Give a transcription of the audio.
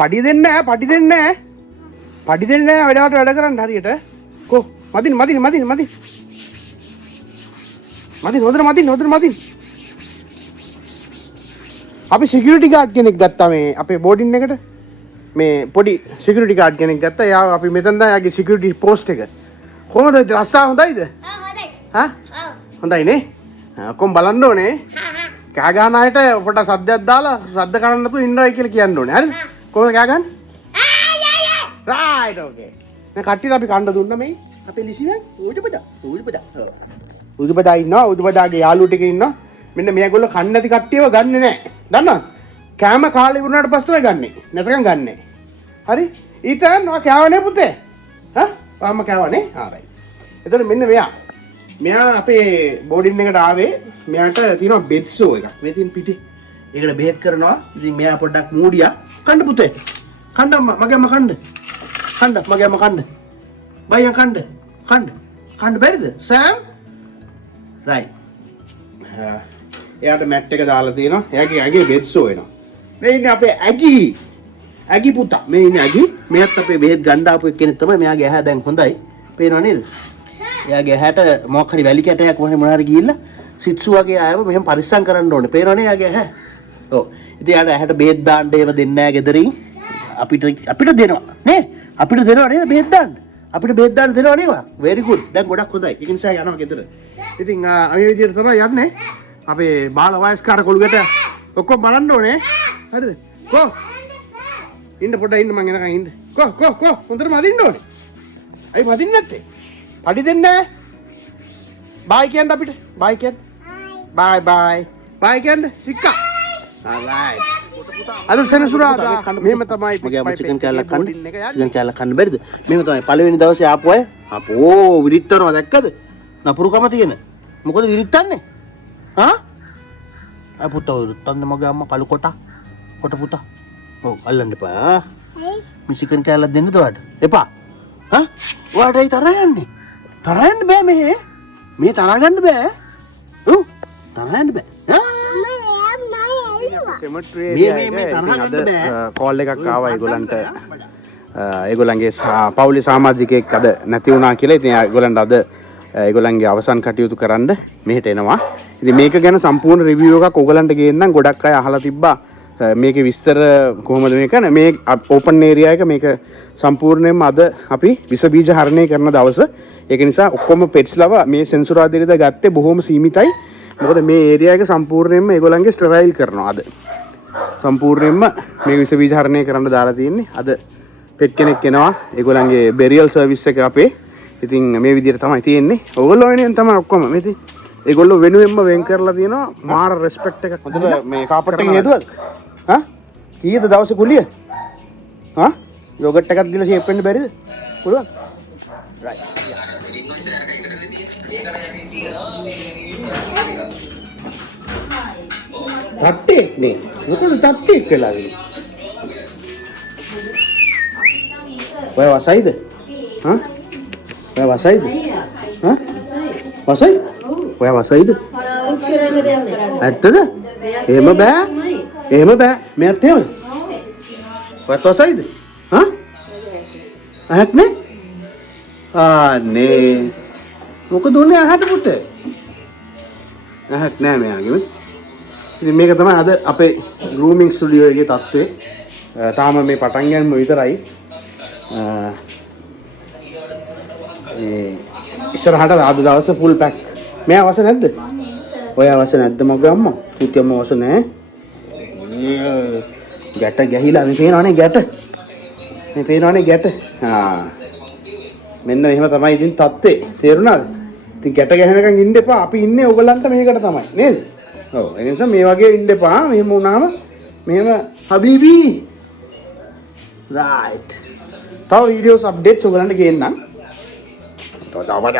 පඩි දෙන්නේ නැහැ පඩි දෙන්නේ නැහැ වැඩට වැඩ කරන්න හරියට කො මදින් අපි සිකියුරිටි ගාඩ් කෙනෙක් ගත්තා මේ අපේ බෝඩින් එකට මේ පොඩි සිකියුරිටි ගාඩ් කෙනෙක් ගත්තා යා අපි මෙතන දා යාගේ සිකියුරිටි පෝස්ට් එක කොහොමද රස්සා හොඳයිද හොඳයි හොඳයි නේ කොම් බලන්න ඕනේ කෑ ගහන අයට පොඩ සද්දයක් දාලා සද්ද කරන්න නැතුව ඉන්නවයි කියලා කියන්න ඕනේ හරිද කොහොමද කෑ ගහන්නේ රයිට් ඕකේ මේ කට්ටියට අපි කන්න දුන්නා මේ අපේ ලිසිවෙන් උදුපදා ඉන්නවා උදුපදාගේ යාළුවෝ ටික ඉන්නවා මෙන්න මේගොල්ලෝ කන්න නැති කට්ටියව ගන්නෙ නැහැ දන්නවද කෑම කාලේ ඉවරනාට පස්සේ ගන්නෙ නැතකම් ගන්නෙ හරි ඊතන් ඔයා කෑවනේ පුතේ ඔයාම කෑවනේ හරි එතන මෙන්න මෙයා අපේ බෝඩින් එකට ආවේ මෙයාට තියෙනවා බෙඩ්සෝ එකක් මේ තියෙන පිටේ ඒකට බෙහෙත් කරනවා ඉතින් මෙයා පොඩ්ඩක් මූඩියා කන්න පුතේ කන්න මගේ අම්මා කන්න බයියා කන්න බැරිද සෑම් රයිට් එයාට මැට් එක දාලා තියෙනවා එයාගේ ඇගේ බෙඩ්සෝ එනවා මේ ඉන්නේ අපේ ඇගි පුතා මේ ඉන්නේ ඇගි මෙයත් අපේ බෙහෙත් ගන්න ආපු එක්කෙනෙක් තමයි මෙයාගේ ඇහැ දැන් හොඳයි පේනව නේද එයාගේ ඇහැට මොකක් හරි වැලි කැටයක් මොන හරි ගිහිල්ලා සිත්සු වගේ ආයව මෙහෙම පරිස්සම් කරන්න ඕනේ පේනවනේ එයාගේ ඇහැ ඔව් ඉතින් එයාට ඇහැට බෙහෙත් දාන්න ඒව දෙන්නේ නැහැ ගෙදරින් අපිට දෙනවා නේ අපිට දෙනවා නේද බෙහෙත් දාන්න අපිට බෙහෙත් දාන්න දෙනවා නේද very good දැන් ගොඩක් හොඳයි ඒ නිසා යනවා ගෙදර ඉතින් මේ විදිහට තමයි යන්නේ අපේ බාල වයස්කාර කොළුගට ඔක්කොම බලන්න ඕනේ හරිද කො ඉන්න පොඩ්ඩක් ඉන්න මං එනකන් ඉන්න කො හොඳට මදින්න ඕනේ අයි මදින්න නැත්තේ පඩි දෙන්නේ බයි කියන්න අපිට බයි කියන්න බයි කියන්න සික්කා alright අද සෙනසුරාදා මෙහෙම තමයි මගේ අම්ම චිකන් කෑල්ලක් කන්න බැරිද මෙහෙම තමයි පළවෙනි දවසේ ආපු අය අපෝ විරිත්තනවා දැක්කද නපුරුකම තියෙන මොකද විරිත්තන්නේ පුතා විරිත්තන්නේ මගේ අම්මා කළු කොට පුතා ඔව් අල්ලන්න එපා මේ චිකන් කෑල්ලක් දෙන්නද ඔයාලට එපා ඔයාලටයි තරහ යන්නේ බෑ මේ තරහ ගන්න බෑ ඔව් තරහ යන්න බෑ කෝල් එකක් ආවා ඒගොල්ලන්ට ඒගොල්ලන්ගේ පවුලේ සමාජිකයෙක් අද නැති වුණා කියලා ඉතින් ඒගොල්ලන්ට අද ඒගොල්ලන්ගේ අවසන් කටයුතු කරන්න මෙහෙට එනවා ඉතින් මේක ගැන සම්පූර්ණ රිවිව් එකක් ඕගොල්ලන්ට ගේන්නම් ගොඩක් අය අහලා තිබ්බා මේකේ විස්තර කොහොමද මේක මේ ඕපන් ඒරියා එක මේක සම්පූර්ණයෙන්ම අද අපි විස බීජ හරණය කරන දවස ඒක නිසා ඔක්කොම පෙට්ස් ලව මේ සෙන්සුරාදිරියද ගත්තේ බොහොම සීමිතයි මොකද මේ ඒරියා එක සම්පූර්ණයෙන්ම ඒගොල්ලන්ගේ ස්ටෙරයිල් කරනවා අද සම්පූර්ණයෙන්ම මේ විස බීජ හරණය කරන්න දාලා තියෙන්නේ අද පෙට් කෙනෙක් එනවා ඒගොල්ලන්ගේ බෙරියල් සර්විස් එක අපේ ඉතින් මේ විදිහට තමයි තියෙන්නේ ඕගොල්ලෝ වෙනුවෙන් තමයි ඔක්කොම මේ ඉතින් ඒගොල්ලෝ වෙනුවෙන්ම වෙන් කරලා තියෙනවා මාර රෙස්පෙක්ට් එකක් හොඳට මේ කාපට් එක හේතුවද කීයද දවසේ කුලිය යෝගට් එකක් දීලා ෂේප් වෙන්න බැරිද පුළුවන් රයිට් තට්ටෙක් නේ මොකද තට්ටෙක් වෙලා ඉන්නේ ඔය වසයිද ඔය වසයිද වසයි ඔය වසයිද ඇත්තද එහෙම බෑ මෙයත් එහෙම ඔයත් වසයිද ඇහක් නේ අනේ මොකද උනේ ඇහට පුතේ ඇහක් නෑ මෙයාගේ ඉතින් මේක තමයි අද අපේ රූමින් ස්ටුඩියෝ එකේ තත්ත්වය තාම මේ පටන් ගන්නම විතරයි ඉස්සරහට අද දවසේ ෆුල් පැක් මෙයා වස නැද්ද ඔයා වස නැද්ද මගේ අම්මා පුති අම්මා වස නෑ ගැට ගැහිලා මේ පේනවනේ ගැට මෙන්න එහෙම තමයි ඉතින් තත්ත්වේ තේරුණාද ඉතින් ගැට ගැහෙනකන් ඉන්න එපා අපි ඉන්නේ ඔයගලන්ට මේකට තමයි නේද ඔව් ඒ නිසා මේ වගේ ඉන්න එපා මෙහෙම වුණාම මෙහෙම හබීබී රයිට් තව වීඩියෝස් අප්ඩේට්ස් ඔයගලන්ට ගේන්නම් තව